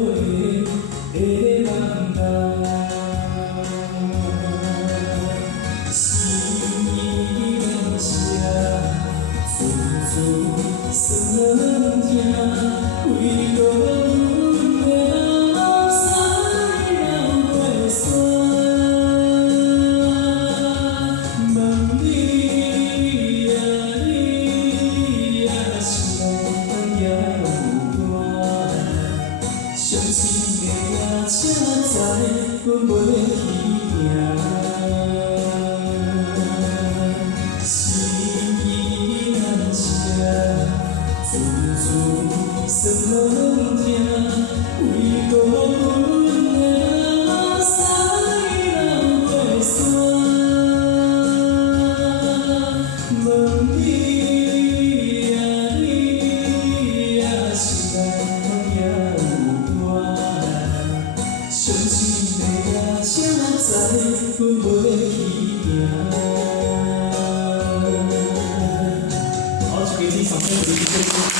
的人人。心意难舍，寸寸酸痛，为着阮的后生人过山。问你啊，你啊，是人也有我，伤心的也才知，阮袂去行。心意难舍，寸寸酸软痛，为着阮的后生人过山。问你啊，你啊，是人也有我，伤心的也才知，阮袂去行。好，就给自己掌声鼓励，谢谢。